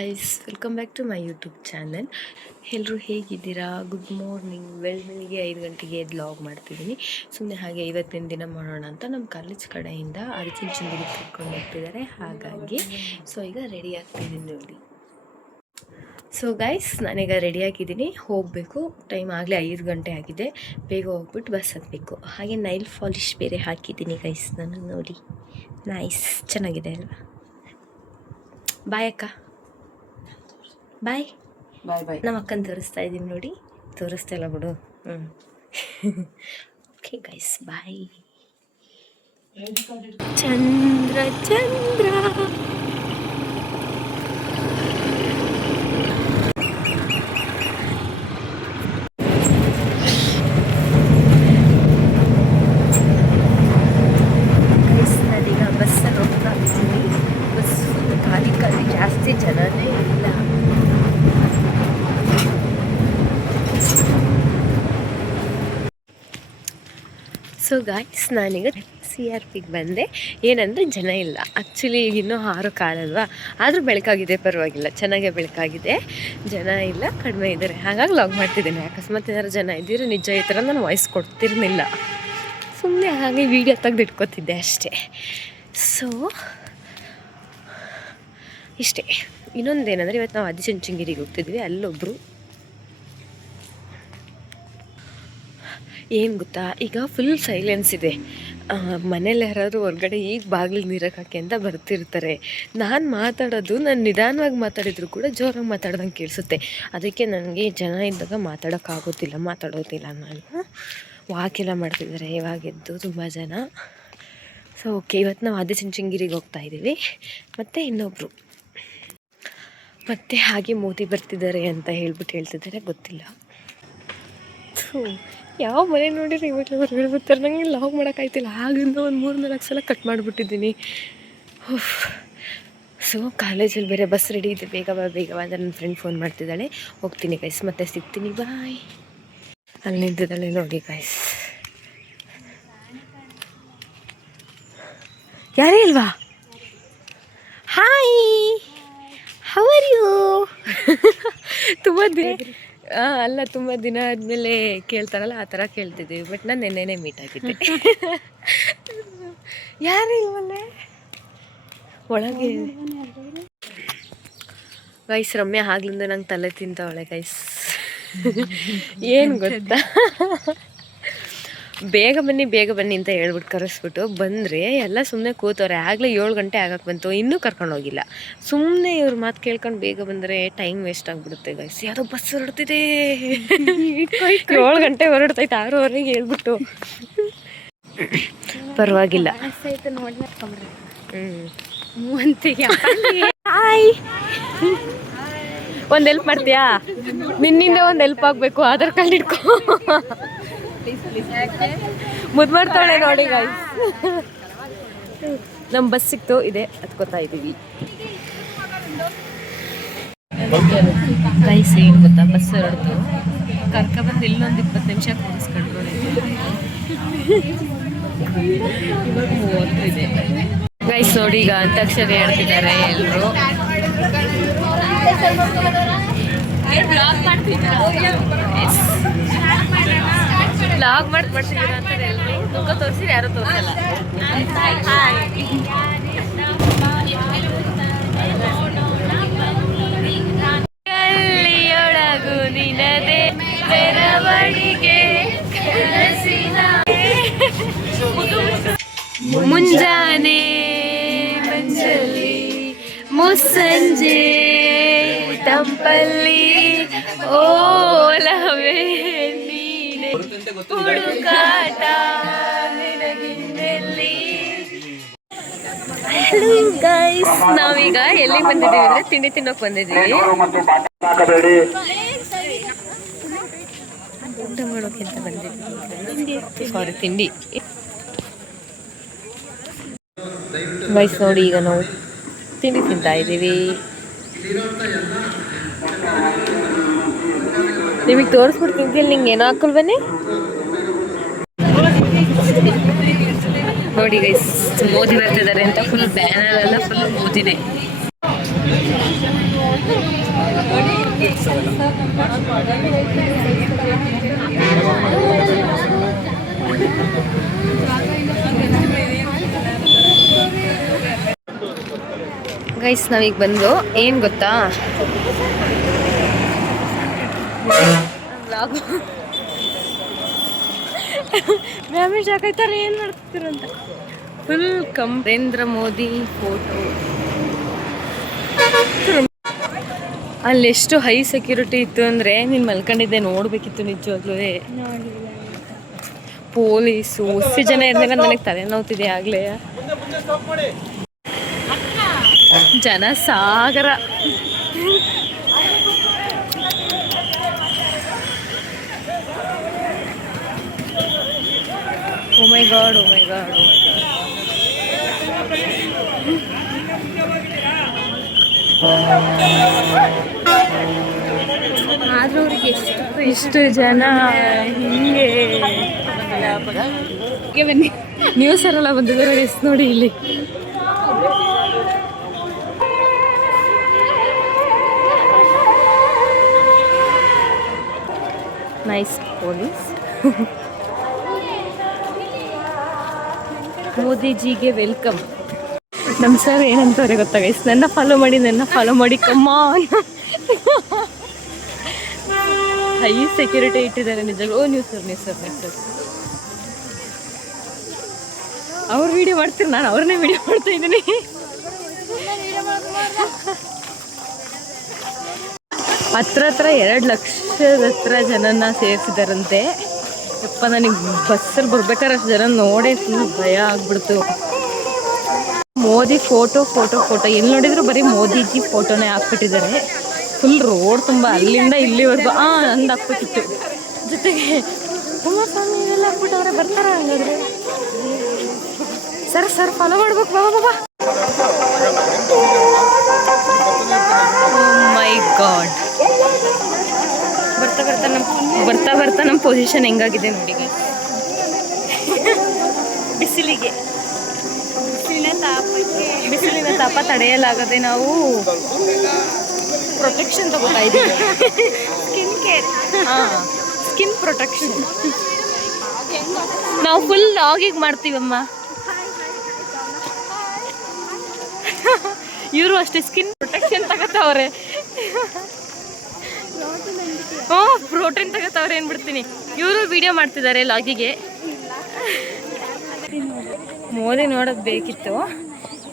Guys, welcome back to my YouTube channel. ಎಲ್ಲರೂ ಹೇಗಿದ್ದೀರಾ? Good morning. ಬೆಳಿಗ್ಗೆ 5 ಗಂಟೆಗೆ ವ್ಲಾಗ್ ಮಾಡ್ತಿದ್ದೀನಿ. ಸುಮ್ಮನೆ ಹಾಗೆ ಇವತ್ತಿನ ದಿನ ಮಾಡೋಣ ಅಂತ ನಮ್ಮ ಕಾಲೇಜ್ ಕಡೆಯಿಂದ ಆದಿಚುಂಚನಗಿರಿ ಕರ್ಕೊಂಡು ಹೋಗ್ತಿದ್ದಾರೆ. ಹಾಗಾಗಿ ಈಗ ರೆಡಿ ಆಗ್ತಿದ್ದೀನಿ ನೋಡಿ. ಗಾಯ್ಸ್, ನಾನೀಗ ರೆಡಿಯಾಗಿದ್ದೀನಿ, ಹೋಗಬೇಕು. ಟೈಮ್ ಆಗಲೇ 5 ಗಂಟೆ ಆಗಿದೆ. ಬೇಗ ಹೋಗ್ಬಿಟ್ಟು ಬಸ್ ಹತ್ತಬೇಕು. ಹಾಗೆ ನೈಲ್ ಪಾಲಿಶ್ ಬೇರೆ ಹಾಕಿದ್ದೀನಿ ಗೈಸ್, ನಾನು ನೋಡಿ. ನೈಸ್, ಚೆನ್ನಾಗಿದೆ ಅಲ್ವಾ? ಬಾಯ್ ಅಕ್ಕ, ಬಾಯ್. ಬಾಯ್ ಬಾಯ್. ನಮ್ಮ ಅಕ್ಕನ ತೋರಿಸ್ತಾ ಇದ್ದೀನಿ ನೋಡಿ. ತೋರಿಸ್ತಾ ಇಲ್ಲ ಬಿಡು. ಓಕೆ ಗೈಸ್, ಬಾಯ್. ಚಂದ್ರ ಚಂದ್ರ ನಾನೀಗ ಬಸ್ಸಲ್ಲಿ ಹೋಗ್ತಾ ಇದ್ದೀನಿ. ಬಸ್ ಖಾಲಿ ಜಾಸ್ತಿ ಜನನೇ ಇಲ್ಲ. ಗಾಯ್ಸ್, ನಾನೀಗ CRPಗೆ ಬಂದೆ. ಏನಂದರೆ ಜನ ಇಲ್ಲ. ಆ್ಯಕ್ಚುಲಿ ಇನ್ನೂ 6 ಕಾಲಲ್ವಾ, ಆದರೂ ಬೆಳಕಾಗಿದೆ, ಪರವಾಗಿಲ್ಲ, ಚೆನ್ನಾಗೇ ಬೆಳಕಾಗಿದೆ. ಜನ ಇಲ್ಲ, ಕಡಿಮೆ ಇದ್ದಾರೆ. ಹಾಗಾಗಿ ಲಾಗ್ ಮಾಡ್ತಿದ್ದೀನಿ. ಅಕಸ್ಮಾತ್ ಏನಾದ್ರು ಜನ ಇದ್ದಿದ್ರೆ ನಿಜ ಈ ಥರ ನಾನು ವಾಯ್ಸ್ ಕೊಡ್ತಿರ್ಲಿಲ್ಲ. ಸುಮ್ಮನೆ ಹಾಗೆ ವೀಡಿಯೋ ತೆಗೆದಿಟ್ಕೋತಿದ್ದೆ ಅಷ್ಟೇ. ಇಷ್ಟೇ. ಇನ್ನೊಂದೇನೆಂದರೆ, ಇವತ್ತು ನಾವು ಆದಿಚುಂಚನಗಿರಿಗೆ ಹೋಗ್ತಿದ್ವಿ. ಅಲ್ಲೊಬ್ಬರು ಏನು ಗೊತ್ತಾ, ಈಗ ಫುಲ್ ಸೈಲೆನ್ಸ್ ಇದೆ. ಮನೇಲಿ ಯಾರಾದರೂ ಹೊರಗಡೆ ಈಗ ಬಾಗಿಲು ನೀರಕ್ಕೆ ಅಂತ ಬರ್ತಿರ್ತಾರೆ. ನಾನು ಮಾತಾಡೋದು, ನಾನು ನಿಧಾನವಾಗಿ ಮಾತಾಡಿದ್ರು ಕೂಡ ಜೋರಾಗಿ ಮಾತಾಡ್ದಂಗೆ ಕೇಳಿಸುತ್ತೆ. ಅದಕ್ಕೆ ನನಗೆ ಜನ ಇದ್ದಾಗ ಮಾತಾಡೋದಿಲ್ಲ ನಾನು. ವಾಕೆಲ್ಲ ಮಾಡ್ತಿದ್ದಾರೆ ಇವಾಗೆದ್ದು ತುಂಬ ಜನ. ಓಕೆ, ಇವತ್ತು ನಾವು ಆದಿಚುಂಚನಗಿರಿಗೆ ಹೋಗ್ತಾ ಇದ್ದೀವಿ. ಮತ್ತು ಇನ್ನೊಬ್ಬರು ಮತ್ತೆ ಹಾಗೆ ಮೋದಿ ಬರ್ತಿದ್ದಾರೆ ಅಂತ ಹೇಳ್ತಿದ್ದಾರೆ, ಗೊತ್ತಿಲ್ಲ. ಯಾವ ಮನೆ ನೋಡಿರಿ ಇವಾಗಲೇ ಹೊರಗಡೆ ಬರ್ತಾರೆ. ನನಗೆ ಲಾಗ್ ಮಾಡೋಕ್ಕಾಯ್ತಿಲ್ಲ. ಆಗಿಂದ ಒಂದು 3-4 ಸಲ ಕಟ್ ಮಾಡಿಬಿಟ್ಟಿದ್ದೀನಿ. ಕಾಲೇಜಲ್ಲಿ ಬೇರೆ ಬಸ್ ರೆಡಿ ಇದೆ, ಬೇಗ ಬಾ ಅಂತ ನನ್ನ ಫ್ರೆಂಡ್ ಫೋನ್ ಮಾಡ್ತಿದ್ದಾಳೆ. ಹೋಗ್ತೀನಿ ಗೈಸ್, ಮತ್ತೆ ಸಿಗ್ತೀನಿ, ಬಾಯ್. ಅಲ್ಲಿ ನಿಂತಿದ್ದಾಳೆ ನೋಡಿ ಗೈಸ್. ಯಾರೇ ಇಲ್ವಾ? Hi, how are you? ತುಂಬ ದಿನ ಆದಮೇಲೆ ಕೇಳ್ತಾರಲ್ಲ, ಆ ಥರ ಕೇಳ್ತಿದ್ದೀವಿ. ಬಟ್ ನಾನು ನೆನ್ನೆನೇ ಮೀಟ್ ಆಗಿದ್ದೆ. ಯಾರು ಇಲ್ವಲ್ಲೇ ಒಳಗೆ? ಗೈಸ್, ರಮ್ಯಾ ಆಗ್ಲಿಂದ ನಂಗೆ ತಲೆ ತಿಂತವಳೆ ಗೈಸ್. ಏನು ಗೊತ್ತಾ, ಬೇಗ ಬನ್ನಿ ಅಂತ ಹೇಳ್ಬಿಟ್ಟು ಕರೆಸ್ಬಿಟ್ಟು ಬಂದರೆ ಎಲ್ಲ ಸುಮ್ಮನೆ ಕೂತವ್ರೆ. ಆಗಲೇ 7 ಗಂಟೆ ಆಗಕ್ಕೆ ಬಂತು, ಇನ್ನೂ ಕರ್ಕೊಂಡೋಗಿಲ್ಲ. ಸುಮ್ಮನೆ ಇವ್ರ ಮಾತು ಕೇಳ್ಕೊಂಡು ಬೇಗ ಬಂದರೆ ಟೈಮ್ ವೇಸ್ಟ್ ಆಗಿಬಿಡುತ್ತೆ ಗೈಸ್. ಯಾವುದೋ ಬಸ್ ಹೊರಡ್ತಿದೆ. 7 ಗಂಟೆ ಹೊರಡ್ತೈತೆ, 6:15 ಹೇಳ್ಬಿಟ್ಟು. ಪರವಾಗಿಲ್ಲ. ಹಾಯ್, ಒಂದು ಹೆಲ್ಪ್ ಮಾಡ್ತೀಯಾ? ನಿನ್ನಿಂದ ಒಂದು ಹೆಲ್ಪ್ ಆಗಬೇಕು. ಆಧಾರ್ ಕಾರ್ಡ್ ಇಟ್ಕೊ. ಮುದ್ದು ಮಾಡ್ತಾಳೆ ನೋಡಿ ಗೈಸ್. ನಮ್ಮ ಬಸ್ ಸಿಕ್ತು, ಇದೆ ಹತ್ಕೋತಾ ಇದ್ದೀವಿ ಗೈಸ್. ಏನು ಗೊತ್ತಾ, ಬಸ್ ಹೊರಡ್ತು, ಕರ್ಕೊಬಂದು ಇಲ್ಲೊಂದು 20 ನಿಮಿಷ ಕೂರಿಸ್ಕೊಂಡ್ರು. ಇವಾಗ 30 ಇದೆ ಗೈಸ್. ನೋಡಿ, ಈಗ ಅಂತಾಕ್ಷರಿ ಹೇಳ್ತಿದ್ದಾರೆ ಎಲ್ಲರೂ. ಬ್ಲಾಗ್ ಮಾಡ್ತಿದ್ದೀರಾ ಅಂತಾರೆ ಎಲ್ಲರೂ. ಮುಖ ತೋರಿಸಿದ್ರೆ ಯಾರೂ ತೋರಿಸಲ್ಲ. ಕಲ್ಲಿಯೊಳಗು ನಿನದೆ ಮೆರವಣಿಗೆ ಮುಂಜಾನೆ ಮಂಜಲಿ ಮುಸ್ಸಂಜೆ ತಂಪಲ್ಲಿ ಓಲವೇ ಹುಡುಕಾಟ ನಿನಗಿನ್ನೆಲ್ಲಿ. ಹಲೋ ಗೈಸ್, ನಾವೀಗ ಎಲ್ಲಿಗೆ ಬಂದಿದ್ದೀವಿ ಅಂದರೆ ತಿಂಡಿ ತಿನ್ನೋಕೆ ಬಂದಿದ್ದೀವಿ. ಊಟ ಮಾಡೋಕೆ ಅಂತ ಬಂದಿದ್ದೀವಿ. ಸಾರಿ, ತಿಂಡಿ ಗೈಸ್. ನೋಡಿ, ಈಗ ನಾವು ತಿಂಡಿ ತಿಂತಾ ಇದ್ದೀವಿ. ನಿಮಗೆ ತೋರಿಸ್ಬಿಡ್ತಿದ್ದಿಲ್ಲ, ನಿಂಗೆ ಏನೋ ಹಾಕಲ್ವೇ ನೋಡಿ ಗೈಸ್. ಮೋದಿ ಬರ್ತಿದ್ದಾರೆ ಅಂತ ಫುಲ್ ಬ್ಯಾನರ್ ಎಲ್ಲ ಫುಲ್ ಮೋದಿನೇ. ಗೈಸ್ ನಾವೀಗ ಬಂದು ಏನು ಗೊತ್ತಾ, ಮ್ಯಾಮೇಜ್ ಹಾಕೈತಾರೆ ಏನು ಮಾಡ್ತಿರಂತ. Full Narendra Modi photo. ಅಲ್ಲೆಷ್ಟು ಹೈ ಸೆಕ್ಯೂರಿಟಿ ಇತ್ತು ಅಂದರೆ ನೀನು ಮಲ್ಕೊಂಡಿದ್ದೆ ನೋಡಬೇಕಿತ್ತು ನಿಜವಾಗ್ಲೂ. ಪೊಲೀಸು ಒಸಿ ಜನ ಇರ್ಲಿಲ್ಲ, ನನಗೆ ತಲೆನೋವ್ತಿದೆ ಆಗಲೇ. ಜನ ಸಾಗರ. ಓ ಮೈ ಗಾಡ್, ಓ ಮೈ ಗಾಡ್, ಓ ಮೈ ಗಾಡ್. ಆದ್ರೂ ಅವ್ರಿಗೆ ಇಷ್ಟು ಜನ ಹಿಂಗೆ ಬನ್ನಿ. ನ್ಯೂಸರೆಲ್ಲ ಬಂದಿದ್ದಾರೆ ಎಷ್ಟು ನೋಡಿ ಇಲ್ಲಿ. Nice police. ಮೋದಿಜಿಗೆ ವೆಲ್ಕಮ್. ನಮ್ಮ ಸರ್ ಏನಂತವ್ರೆ ಗೊತ್ತಾ ಗೈಸ್, ನನ್ನ ಫಾಲೋ ಮಾಡಿ ಕಮಾನ್. ಹೈ ಸೆಕ್ಯೂರಿಟಿ ಇಟ್ಟಿದ್ದಾರೆ ನಿಜವಾಗ್ಲೂ. ಓ ನೀವು ಸರ್ ಅವ್ರು ವಿಡಿಯೋ ಮಾಡ್ತೀರಿ, ನಾನು ಅವ್ರನ್ನೇ ವಿಡಿಯೋ ಮಾಡ್ತಾ ಇದ್ದೀನಿ. ಹತ್ರ 2 ಲಕ್ಷದ ಹತ್ರ ಜನನ ಸೇರಿಸಿದಾರಂತೆ. ಯಪ್ಪ, ನನಗೆ ಬಸ್ಸಲ್ಲಿ ಬರ್ಬೇಕಾದ್ರೆ ಅಷ್ಟು ಜನ ನೋಡೇ ಫುಲ್ ಭಯ ಆಗ್ಬಿಡ್ತು. ಮೋದಿ ಫೋಟೋ ಎಲ್ಲಿ ನೋಡಿದ್ರು ಬರೀ ಮೋದಿಜಿ ಫೋಟೋನೇ ಹಾಕ್ಬಿಟ್ಟಿದ್ದಾರೆ. ಫುಲ್ ರೋಡ್ ತುಂಬ ಅಲ್ಲಿಂದ ಇಲ್ಲಿವರೆಗೂ ಅಂದು ಹಾಕ್ಬೇಕಿತ್ತು. ಜೊತೆಗೆ ಕುಮಾರಸ್ವಾಮಿ ಇದೆಲ್ಲ ಹಾಕ್ಬಿಟ್ಟವ್ರೆ, ಬರ್ತಾರ ಹಂಗಾದ್ರೆ. ಸರ್ ಫಾಲೋ ಮಾಡ್ಬೇಕು ಬಾಬಾ. ಮೈ ಗಾಡ್, ಬರ್ತಾ ನಮ್ಮ ಪೊಸಿಷನ್ ಹೆಂಗಾಗಿದೆ ನೋಡಿ. ಬಿಸಿಲಿನ ತಾಪ ತಡೆಯಲಾಗದೆ ನಾವು ಪ್ರೊಟೆಕ್ಷನ್ ತಗೋತಾ ಇದ್ದೀವಿ. ಸ್ಕಿನ್ ಪ್ರೊಟೆಕ್ಷನ್ ನಾವು ಫುಲ್ ಲಾಗಿಗೆ ಮಾಡ್ತೀವಮ್ಮ. ಇವರು ಅಷ್ಟೇ ಸ್ಕಿನ್ ಪ್ರೊಟೆಕ್ಷನ್ ತಗೋತಾವ್ರೆ. ಪ್ರೋಟೀನ್ ತಗೋತಾವ್ರೆ ಏನ್ಬಿಡ್ತೀನಿ. ಇವರು ವಿಡಿಯೋ ಮಾಡ್ತಿದ್ದಾರೆ ಲಾಗಿಗೆ. ಮೋದಿ ನೋಡೋದು ಬೇಕಿತ್ತು.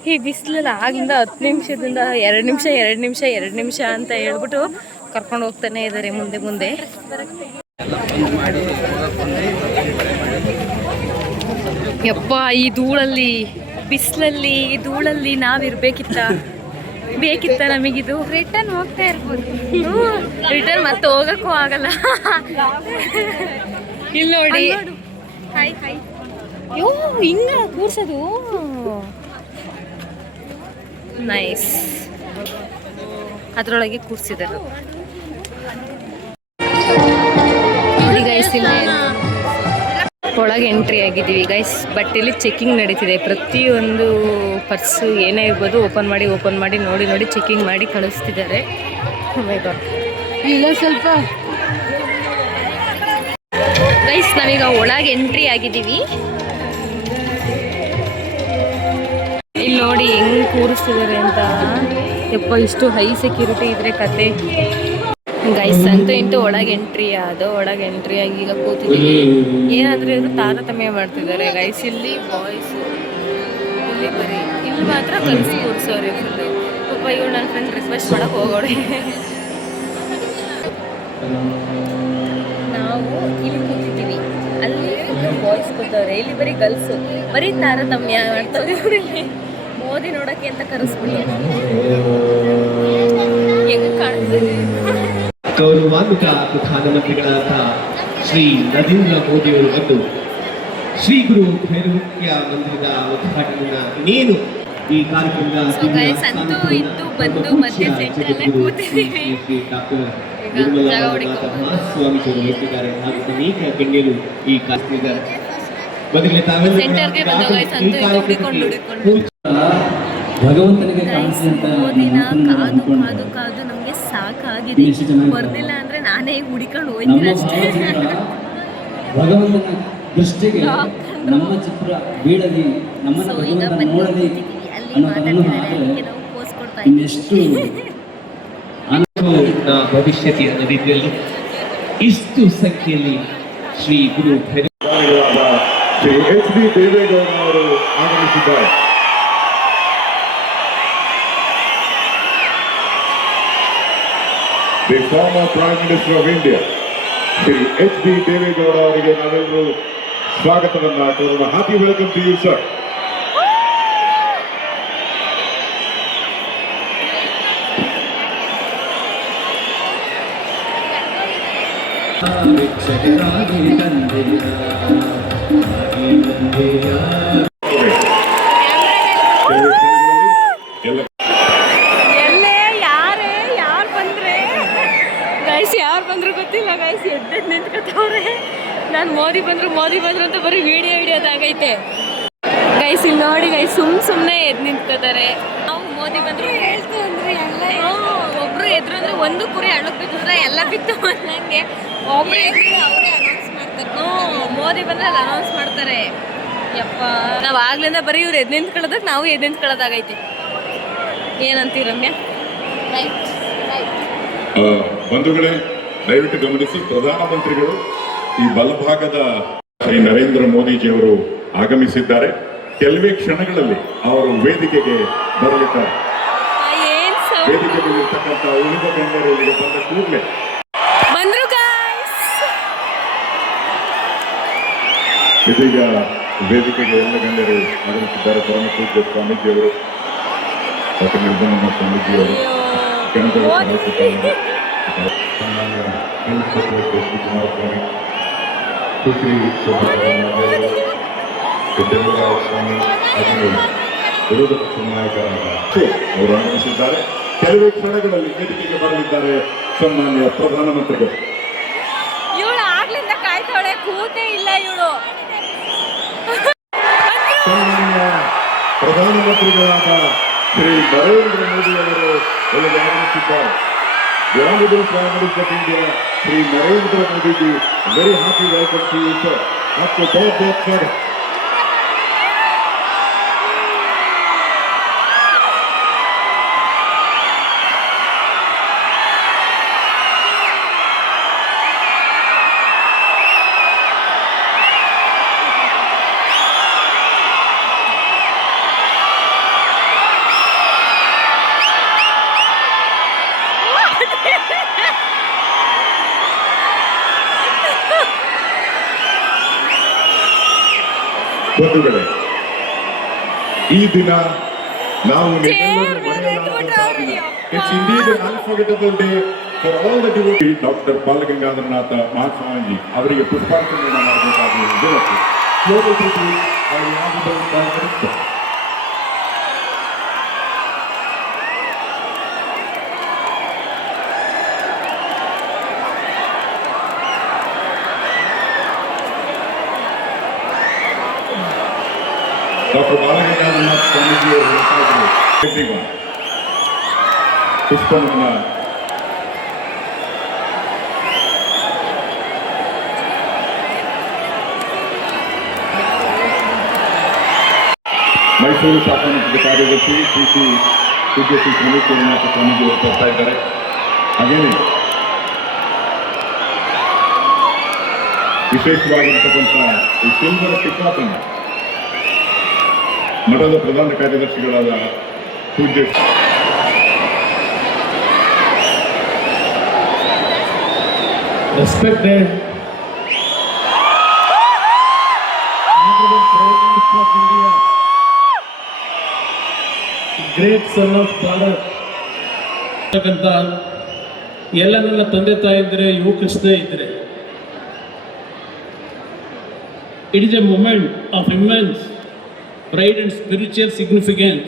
ಈ ಬಿಸಿಲಲ್ಲಿ ಆಗಿಂದ 10 ನಿಮಿಷದಿಂದ 2 ನಿಮಿಷ ಅಂತ ಹೇಳ್ಬಿಟ್ಟು ಕರ್ಕೊಂಡು ಹೋಗ್ತಾನೆ ಇದ್ದಾರೆ ಮುಂದೆ. ಯಪ್ಪ, ಈ ಧೂಳಲ್ಲಿ ಬಿಸಿಲಲ್ಲಿ ಈ ಧೂಳಲ್ಲಿ ನಾವಿರ್ಬೇಕಿತ್ತ ನಮಗಿದು. ರಿಟರ್ನ್ ಹೋಗ್ತಾ ಇರ್ಬೋದು. ರಿಟರ್ನ್ ಮತ್ತೆ ಹೋಗಕ್ಕೂ ಆಗಲ್ಲ. ಇಲ್ಲಿ ನೋಡಿ, ಯೋ ಹಿಂಗ ಕೂರ್ಸೋದು ನೈಸ್. ಅದರೊಳಗೆ ಕೂರ್ಸಿದ್ದಾರೆ ನೋಡಿ ಗೈಸ್. ಒಳಗೆ ಎಂಟ್ರಿ ಆಗಿದ್ದೀವಿ ಗೈಸ್. ಬಟ್ ಇಲ್ಲಿ ಚೆಕಿಂಗ್ ನಡೀತಿದೆ. ಪ್ರತಿಯೊಂದು ಪರ್ಸು ಏನೇ ಇರ್ಬೋದು ಓಪನ್ ಮಾಡಿ ನೋಡಿ ಚೆಕಿಂಗ್ ಮಾಡಿ ಕಳಿಸ್ತಿದ್ದಾರೆ. ಈಗ ಸ್ವಲ್ಪ ಗೈಸ್ ನಾವೀಗ ಒಳಗೆ ಎಂಟ್ರಿ ಆಗಿದ್ದೀವಿ. ಇಲ್ಲಿ ನೋಡಿ ಹೆಂಗ್ ಕೂರಿಸ್ತಿದ್ದಾರೆ ಅಂತ. ಯಪ್ಪ, ಇಷ್ಟು ಹೈ ಸೆಕ್ಯೂರಿಟಿ ಇದ್ರೆ ಕತೆ. ಗೈಸ್ ಅಂತೂ ಒಳಗೆ ಎಂಟ್ರಿ ಆಗಿ ಈಗ ಕೂತಿದ್ದೀವಿ. ಏನಾದರೂ ಇವರು ತಾರತಮ್ಯ ಮಾಡ್ತಿದ್ದಾರೆ ಗೈಸ್. ಇಲ್ಲಿ ಬಾಯ್ಸ್, ಇಲ್ಲಿ ಮಾತ್ರ ಗರ್ಲ್ಸ್ ಕೂರಿಸೋರಿ ಫುಲ್. ಪಾಪ ಇವ್ರು ನನ್ನ ಫ್ರೆಂಡ್ ರಿಕ್ವೆಸ್ಟ್ ಮಾಡಕ್ಕೆ ಹೋಗೋಳೆ. ನಾವು ಇಲ್ಲಿ ಕೂತಿದ್ದೀವಿ, ಅಲ್ಲಿ ಬಾಯ್ಸ್ ಕೂತವ್ರೆ, ಇಲ್ಲಿ ಬರೀ ಗರ್ಲ್ಸು. ಬರೀ ತಾರತಮ್ಯ ಮಾಡ್ತವ್ರೆ ಇವರಲ್ಲಿ. ಮೋದಿ ನೋಡೋಕ್ಕೆ ಅಂತ ಕರೆಸ್ಬಿಟ್ಟು ಹೆಂಗೆ ಕಾಣಿಸ್ತಿದೆ. ಗೌರವಾನ್ವಿತ ಪ್ರಧಾನಮಂತ್ರಿಗಳಾದ ಶ್ರೀ ನರೇಂದ್ರ ಮೋದಿಯವರು ಬಂದು ಶ್ರೀ ಗುರು ಭೈರವಕ್ಯ ಮಂದಿರದ ಉದ್ಘಾಟನೆಯ ಇನ್ನೇನು ಈ ಕಾರ್ಯಕ್ರಮದ ಸ್ವಾಮೀಜಿಯವರು ಹೇಳ್ತಿದ್ದಾರೆ. ಹಾಗೂ ಅನೇಕ ಗಣ್ಯರು ಈ ಕಾರ್ಯಕ್ರಮದ ಮೊದಲೇ ತಾವೆಲ್ಲ ಭಗವಂತನಿಗೆ ಕಾಣಿಸಿ ಅಂತ ಮೋದಿನ ಕಾದು ಅನ್ಕೊಂಡ್ರೆ ಕಾದು ಕಾದು ನಮಗೆ ಸಾಕಾಗಿದೆ. ಎಷ್ಟು ಚೆನ್ನಾಗಿ ಬರ್ಲಿಲ್ಲ ಅಂದ್ರೆ ನಾನೇ ಈಗ ಹುಡಿಕೊಂಡು ನಮ್ಮ ಹೋಗ್ತೀನಿ ಅಷ್ಟೇ. ಭಾವಚಿತ್ರ ಭಗವಂತನ ದೃಷ್ಟಿಗೆ ನಮ್ಮ ಚಿತ್ರ ಬೀಳಲಿ, ನಮ್ಮನ್ನ So, ಈಗ ಭಗವಂತ ಬನ್ನಿ ನೋಡಲಿ ಕೂತಿದ್ದೀವಿ. ಅಲ್ಲಿ ಅನ್ನೋ ಪದವನ್ನು ಮಾತಾಡ್ತಿದ್ದಾರೆ, ಆದರೆ ಅದಕ್ಕೆ ನಾವು ಪೋಸ್ ಕೊಡ್ತಾ ಇದ್ದೀವಿ. ಇನ್ನೆಷ್ಟು ಭವಿಷ್ಯತಿ ಅನ್ನೋದಿದ್ದಲ್ಲಿ ಇಷ್ಟು ಸಂಖ್ಯೆಯಲ್ಲಿ ಶ್ರೀ ಗುರು ಧನ್ಯವಾದ. ಶ್ರೀ ಎಚ್ ಡಿ ದೇವೇಗೌಡ ಅವರು ಆಗಮಿಸಿದ್ದಾರೆ. The former prime minister of India Shri H D Devegowda ಅವರಿಗೆ ನಾವೆಲ್ಲರೂ ಸ್ವಾಗತವನ್ನ ಕೋರೋಣ. Happy welcome to you sir. ವೀಕ್ಷಕರಾಗಿ ತಂದೆಯ ಎಲ್ಲ ಎಲ್ಲೇ ಯಾರು ಬಂದ್ರೆ ಗೈಸ್, ಯಾರು ಬಂದ್ರು ಗೊತ್ತಿಲ್ಲ ಗೈಸ್, ಎದ್ದೆದ್ದು ನಿಂತ್ಕೊತವ್ರೆ. ನಾನು ಮೋದಿ ಬಂದ್ರು ಅಂತ ಬರೀ ವಿಡಿಯೋದಾಗೈತೆ ಗೈಸ್. ಇಲ್ಲಿ ನೋಡಿ ಗೈಸ್, ಸುಮ್ಮನೆ ಎದ್ದು ನಿಂತ್ಕೋತಾರೆ. ನಾವು ಮೋದಿ ಬಂದ್ರು ಹೇಳ್ತು ಅಂದ್ರೆ ಎಲ್ಲ ಒಬ್ರು ಎದ್ರು ಅಂದ್ರೆ ಒಂದು ಕುರಿ ಹಳ್ಳಕ್ ಬಿತ್ತಿದ್ರೆ ಎಲ್ಲ ಬಿತ್ತು ಅನ್ನಂಗೆ ಒಬ್ರು ಎದ್ರು ಅವರೇ ಅನೌನ್ಸ್ ಮಾಡ್ತಾರೆ. ಮೋದಿ ಬಂದ್ರೆ ಅಲ್ಲಿ ಅನೌನ್ಸ್ ಮಾಡ್ತಾರೆ. ಯಪ್ಪ, ನಾವು ಆಗ್ಲಿಂದ ಬರೀ ಇವ್ರು ಎದ್ದು ನಿಂತ್ಕೊಳ್ಳೋದಕ್ಕೆ ನಾವು ಎದ್ದು ನಿಂತ್ಕೊಳ್ಳೋದಾಗೈತೆ. ಏನಂತೀವಿ ರಮ್ಯಾ? ಬಂಧುಗಳೇ, ದಯವಿಟ್ಟು ಗಮನಿಸಿ, ಪ್ರಧಾನಮಂತ್ರಿಗಳು ಈ ಬಲಭಾಗದ ಶ್ರೀ ನರೇಂದ್ರ ಮೋದಿಜಿಯವರು ಆಗಮಿಸಿದ್ದಾರೆ. ಕೆಲವೇ ಕ್ಷಣಗಳಲ್ಲಿ ಅವರು ವೇದಿಕೆಗೆ ಬರಲಿದ್ದಾರೆ. ಏನ್ ಸೌಂಡ್ ವೇದಿಕೆಯಲ್ಲಿರ್ತಕ್ಕಂಥ ಉಳಿದ ಗಣ್ಯರು ಇಲ್ಲಿಗೆ ಬಂದ ಕೂಡಲೇ ಬಂದ್ರು ಗೈಸ್. ಇದೀಗ ವೇದಿಕೆಗೆ ಎಲ್ಲ ಗಣ್ಯರು ಆಗಮಿಸಿದ್ದಾರೆ. ಪರಮ ಪೂಜ್ಯ ಸ್ವಾಮೀಜಿಯವರು, ಡಾಕ್ಟರ್ ನಿರ್ಮಲಾ ಸ್ವಾಮೀಜಿಯವರು, ಜನಗಳ ಸನ್ಮಾನ್ಯ ಕೇಂದ್ರ ಸಚಿವ ಶ್ರೀ ಕುಮಾರಸ್ವಾಮಿ, ಸುಶ್ರೀ ಸಿದ್ದರಾಮಯ್ಯ ಸ್ವಾಮಿ ಹಾಗೂ ವಿರೋಧ ಪಕ್ಷದ ನಾಯಕರಾದ ಅವರು ಆಗಮಿಸಿದ್ದಾರೆ. ಕೆಲವೇ ಕ್ಷಣಗಳಲ್ಲಿ ವೇದಿಕೆಗೆ ಬರಲಿದ್ದಾರೆ ಸನ್ಮಾನ್ಯ ಪ್ರಧಾನಮಂತ್ರಿಗಳು. ಇವಳು ಆಗ್ಲಿಂದ ಕಾಯ್ತಾಳೆ, ಕೂತೇ ಇಲ್ಲ ಇವಳು. ಸನ್ಮಾನ್ಯ ಪ್ರಧಾನಮಂತ್ರಿಗಳಾದ ಶ್ರೀ ನರೇಂದ್ರ ಮೋದಿ ಅವರು ಇಲ್ಲಿಗೆ ಆಗಮಿಸಿದ್ದಾರೆ. The Honorable Prime Minister of India, Shri Narendra Modi ji, very happy welcome to you, sir. आपको बहुत-बहुत स्वागत. ಬಂಧುಗಳೇ, ಈ ದಿನ ನಾವು it's indeed an unforgettable day for all the devotee. Doctor Balagangadharanatha Mahaswamiji ಅವರಿಗೆ ಪುಷ್ಪಾರ್ಚನೆ ಮಾಡಬೇಕಾಗಿ ಇವತ್ತು ಗ್ಲೋಬಲ್ ಸಿಟಿ ಅವರು ಆಗಬಹುದು. ಡಾಕ್ಟರ್ ಬಾಲಗಂಗಾಧರನಾಥ ಸ್ವಾಮೀಜಿ ಅವರು ಹೇಳ್ತಾ ಪುಷ್ಪವನ್ನ ಮೈಸೂರು ಶಾಸನ ಕಾರ್ಯದರ್ಶಿ ಶ್ರೀ ಪೂಜ್ಯ ಶ್ರೀ ಶ್ರೀನಾಥ ಸ್ವಾಮೀಜಿ ಅವರು ಬರ್ತಾ ಇದ್ದಾರೆ. ಹಾಗೇನೆ ವಿಶೇಷವಾಗಿರ್ತಕ್ಕಂಥ ಈ ಸಿಲ್ವರ್ ಪಿಕಾಪನ್ನು ಮಠದ ಪ್ರಧಾನ ಕಾರ್ಯದರ್ಶಿಗಳಾದ ಪೂಜ್ಯ respected Honorable Prime Minister of India, great son of Bharat, ಎಲ್ಲ ನನ್ನ ತಂದೆ ತಾಯಿ ಇದ್ದರೆ, ಯುವಕೃಷ್ಣ ಇದ್ದರೆ, it is a moment of immense pride and spiritual significance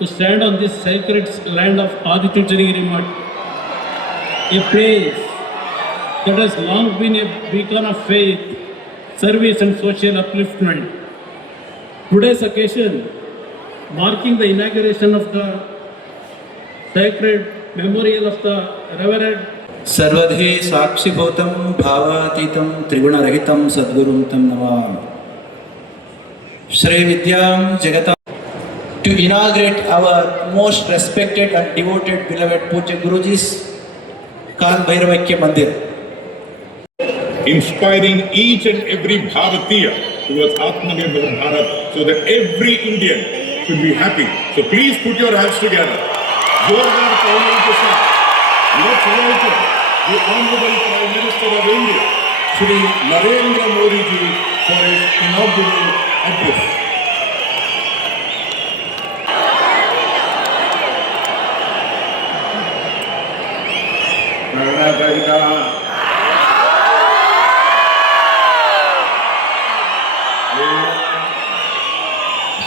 to stand on this sacred land of Adicharagiri Math, a place that has long been a beacon of faith, service and social upliftment. Today's occasion marking the inauguration of the sacred memorial of the Reverend सर्वधि साक्षिभूतं भावातीतं त्रिगुणरहितं सद्गुरुं तं नमामि। श्री विद्यां जगता to inaugurate our most respected and devoted beloved Pujya Guruji's Kal Bhairavakya Mandir. Inspiring each and every Bharatiya towards Atmanirbhar Bharat so that every Indian should be happy. So please put your hands together. Jordar Tauli ke saath. Let's welcome the Honorable Prime Minister of India, Shri Narendra Modi ji, for his inaugural address.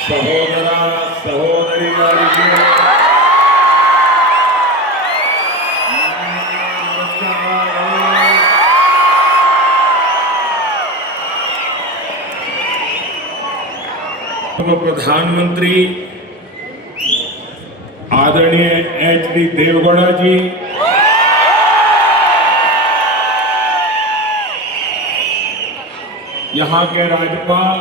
ಸಹೋದರ ಸಹೋದರಿಯರಿಗೆ प्रधानमंत्री आदरणीय HD. Deve Gowda जी, यहाँ के राज्यपाल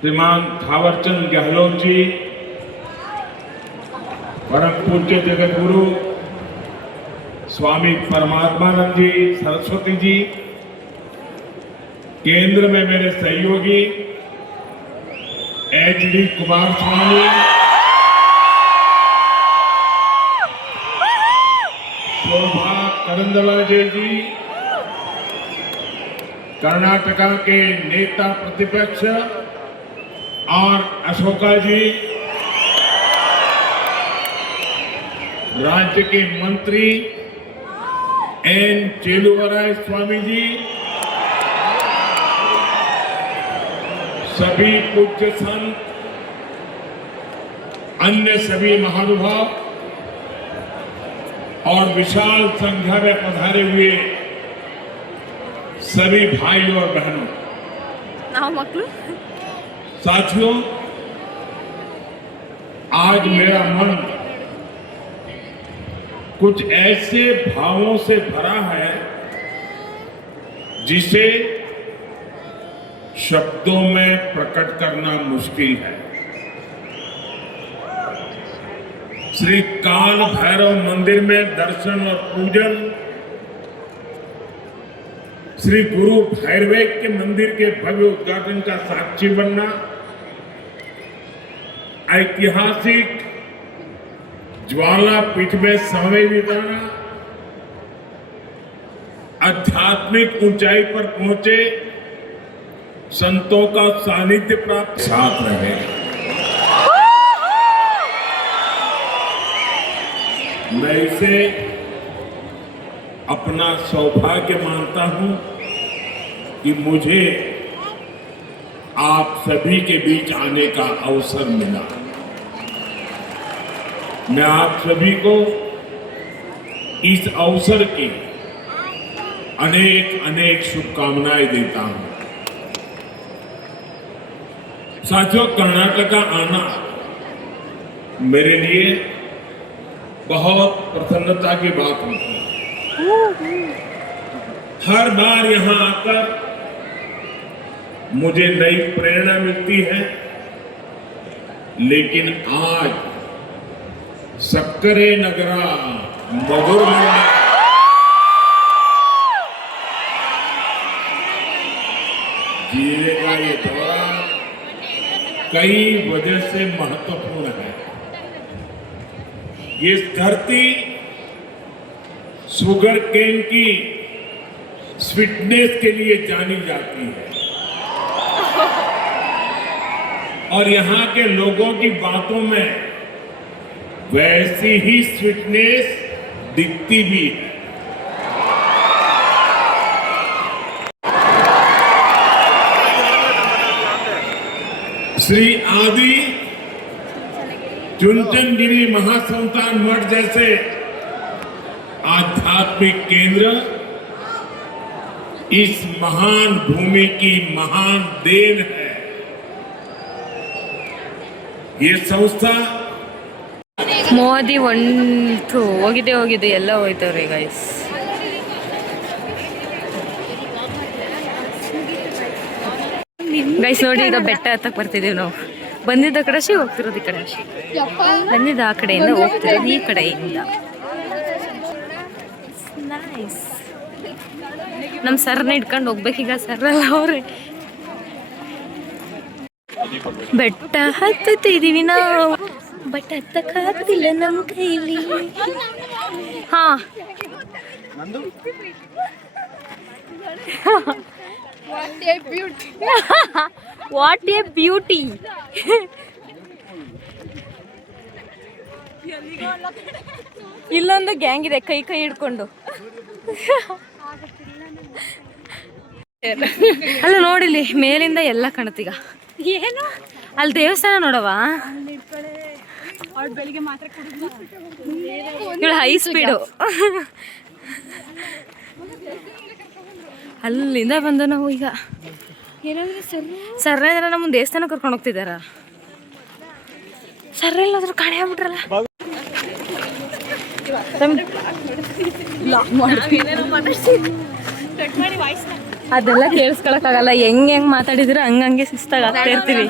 श्रीमान थावरचंद गहलोत जी, परम पूज्य जगत गुरु स्वामी परमात्मानंद जी सरस्वती जी, केंद्र में मेरे सहयोगी एच.डी. कुमार स्वामी, शोभा करंदलाजे जी, कर्नाटका के नेता प्रतिपक्ष और अशोका जी, राज्य के मंत्री एन चेलुवराय स्वामी जी, सभी पूज्य संत, अन्य सभी महानुभाव और विशाल संख्या में पधारे हुए सभी भाइयों और बहनों, साथियों, आज मेरा मन कुछ ऐसे भावों से भरा है जिसे शब्दों में प्रकट करना मुश्किल है। श्री काल भैरव मंदिर में दर्शन और पूजन, श्री गुरु भैरवेक के मंदिर के भव्य उद्घाटन का साक्षी बनना, ऐतिहासिक ज्वाला पीठ में समय बिताना, आध्यात्मिक ऊंचाई पर पहुंचे संतों का सानिध्य प्राप्त साथ रहे। मैं इसे अपना सौभाग्य मानता हूं कि मुझे आप सभी के बीच आने का अवसर मिला। मैं आप सभी को इस अवसर की अनेक अनेक शुभकामनाएं देता हूं। साथियों, कर्नाटका आना मेरे लिए बहुत प्रसन्नता की बात होती है। हर बार यहां आकर मुझे नई प्रेरणा मिलती है, लेकिन आज सक्करे नगरा मधुर जीने का ये दौरा कई वजह से महत्वपूर्ण है। ये धरती शुगर केन की स्वीटनेस के लिए जानी जाती है और यहाँ के लोगों की बातों में वैसी ही स्वीटनेस दिखती भी है। श्री आदि चुनचनगिरी महासंस्थान मठ जैसे आध्यात्मिक केंद्र इस महान भूमि की महान देन है। ये संस्था ಮೋದಿ ಒಂಟು ಹೋಗಿದೆ ಎಲ್ಲ ಹೋಯ್ತವ್ರೆ ಗೈಸ್. ಗೈಸ್ ನೋಡಿ, ಈಗ ಬೆಟ್ಟ ಹತ್ತಕ್ಕೆ ಬರ್ತಿದ್ದೀವಿ ನಾವು. ಬಂದಿದ್ದ ಕಡೆ ಅಷ್ಟೇ ಹೋಗ್ತಿರೋದು ಈ ಕಡೆ ಅಷ್ಟೇ. ಬಂದಿದ್ದ ಆ ಕಡೆಯಿಂದ ಹೋಗ್ತಿರೋದು ಈ ಕಡೆಯಿಂದ. ನೈಸ್. ನಮ್ಮ ಸರ್ನ ಇಟ್ಕೊಂಡು ಹೋಗ್ಬೇಕೀಗ. ಸರ್ರಲ್ಲ ಅವ್ರೆ. ಬೆಟ್ಟ ಹತ್ತುತ್ತಿದೀವಿ ನಾವು, ಬಟ್ ಹತ್ತಕ್ಕಾಗ್ತಿಲ್ಲ ನಮ್ಮ ಕೈಲಿ. ಹಾ, ವಾಟ್ ಎ ಬ್ಯೂಟಿ. ಇಲ್ಲೊಂದು ಗ್ಯಾಂಗ್ ಇದೆ ಕೈ ಹಿಡ್ಕೊಂಡು. ಅಲ್ಲ ನೋಡಿಲಿ, ಮೇಲಿಂದ ಎಲ್ಲ ಕಾಣುತ್ತೀಗ. ಏನು ಅಲ್ಲಿ ದೇವಸ್ಥಾನ ನೋಡವಾ? ಇವಳು ಹೈ ಸ್ಪೀಡು. ಅಲ್ಲಿಂದ ಬಂದು ನಾವು ಈಗ ಸರ್ರ ನಮ್ಮ ದೇವಸ್ಥಾನ ಕರ್ಕೊಂಡು ಹೋಗ್ತಿದಾರ. ಸರ್ರ ಎಲ್ಲಾದ್ರೂ ಕಾಣೆ ಆಗ್ಬಿಟ್ರಲ್ಲ. ಅದೆಲ್ಲ ಕೇಳಿಸ್ಕೊಳಕ್ಕಾಗಲ್ಲ. ಹೆಂಗ್ ಮಾತಾಡಿದ್ರೆ ಹಂಗೆ ಶಿಸ್ತಾಗ ಆಗ್ತಾ ಇರ್ತೀವಿ.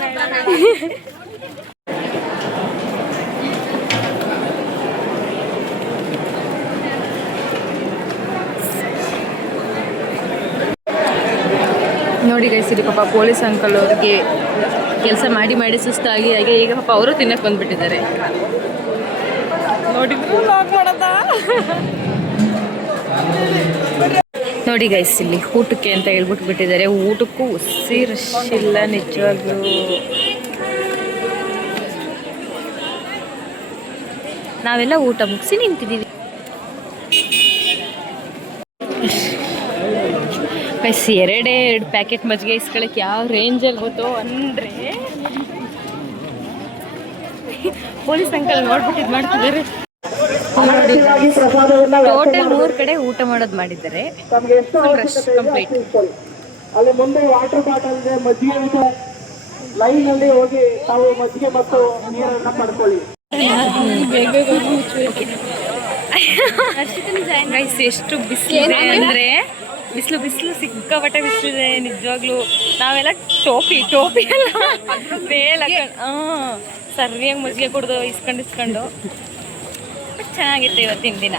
ನೋಡಿ ಗೈಸ್, ಇಲ್ಲಿ ಪಾಪ ಪೊಲೀಸ್ ಅಂಕಲ್ ಅವ್ರಿಗೆ ಕೆಲಸ ಮಾಡಿ ಸುಸ್ತಾಗಿ ಹಾಗೆ ಈಗ ಪಾಪ ಅವರು ತಿನ್ನಕ್ಕೆ ಬಂದ್ಬಿಟ್ಟಿದ್ದಾರೆ. ನೋಡಿ ಗೈಸ್, ಇಲ್ಲಿ ಊಟಕ್ಕೆ ಅಂತ ಹೇಳ್ಬಿಟ್ಟಿದ್ದಾರೆ. ಊಟಕ್ಕೂ ಹುಸಿ ರಶ್ ಇಲ್ಲ ನಿಜವಾಗ್ಲೂ. ನಾವೆಲ್ಲ ಊಟ ಮುಗಿಸಿ ನಿಂತಿದ್ದೀವಿ ಗೈಸ್. ಎರಡು ಪ್ಯಾಕೆಟ್ ಮಜ್ಜಿಗೆ ಇಸ್ಕೊಳಕ್ಕೆ ಯಾವ ರೇಂಜಲ್ಲಿ ಹೋತೋ ಅಂದರೆ ಪೊಲೀಸ್ ಅಂಕಲ್ ನೋಡ್ಬಿಟ್ಟು ಇದು ಮಾಡ್ತಿದ್ದಾರೆ. ಟೋಟಲ್ 3 ಕಡೆ ಊಟ ಮಾಡೋದು ಮಾಡಿದ್ದಾರೆ. ಕಂಪ್ಲೀಟ್. ಅಲ್ಲಿ ಮುಂದೆ ವಾಟರ್ ಬಾಟಲ್ ಇದೆ, ಮಜ್ಜಿಗೆ ಇದೆ. ಲೈನ್ ಅಲ್ಲಿ ಹೋಗಿ ತಾವು ಮಜ್ಜಿಗೆ ಮತ್ತು ನೀರನ್ನ ಪಡ್ಕೊಳ್ಳಿ. ಗೈಸ್, ಎಷ್ಟು ಬಿಸಿಲಿದೆ ಅಂದರೆ ಬಿಸಿಲು ಸಿಕ್ಕಾಪಟ್ಟೆ ಬಿಸಿಲಿದೆ ನಿಜವಾಗ್ಲೂ. ನಾವೆಲ್ಲ ಟೋಪಿ ಎಲ್ಲ ಮೇಲೆ ಸರಿಯಾಗಿ ಮಜ್ಜಿಗೆ ಕುಡ್ದು ಇಸ್ಕೊಂಡು ಚೆನ್ನಾಗಿತ್ತು ಇವತ್ತಿನ ದಿನ.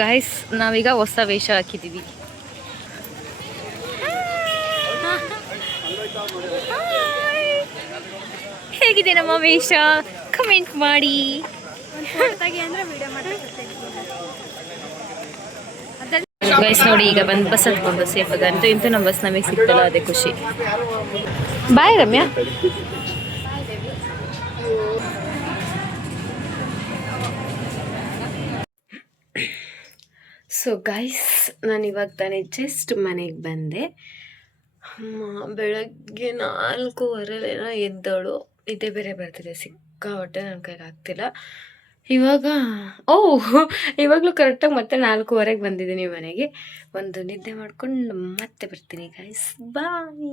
ಗೈಸ್ ನಾವೀಗ ಹೊಸ ವೇಷ ಹಾಕಿದ್ದೀವಿ. ಹೇಗಿದೆ ನಮ್ಮ ವೇಷ? ಕಮೆಂಟ್ ಮಾಡಿ. ಗೈಸ್ ನೋಡಿ, ಈಗ ಬಂದು ಬಸ್ ಹತ್ಕೊಂಡು ಸೇಫಾಗ ಅಂತೂ ನಮ್ಮ ಬಸ್ ನಮಗೆ ಸಿಗ್ತಲ್ಲ, ಅದೇ ಖುಷಿ. ಬಾಯ್ ರಮ್ಯಾ. ಸೊ ಗೈಸ್, ನಾನು ಇವಾಗ ತಾನೇ ಜಸ್ಟ್ ಮನೆಗೆ ಬಂದೆ. ಬೆಳಗ್ಗೆ 4:15 ಎದ್ದವಳು. ನಿದ್ದೆ ಬೇರೆ ಬರ್ತಿದೆ ಸಿಕ್ಕಾಪಟ್ಟೆ, ನನ್ನ ಕೈಗೆ ಆಗ್ತಿಲ್ಲ. ಇವಾಗಲೂ ಕರೆಕ್ಟಾಗಿ ಮತ್ತೆ 4:15ಗೆ ಬಂದಿದ್ದೀನಿ ಮನೆಗೆ. ಒಂದು ನಿದ್ದೆ ಮಾಡ್ಕೊಂಡು ಮತ್ತೆ ಬರ್ತೀನಿ ಗೈಸ್. ಬಾಯ್.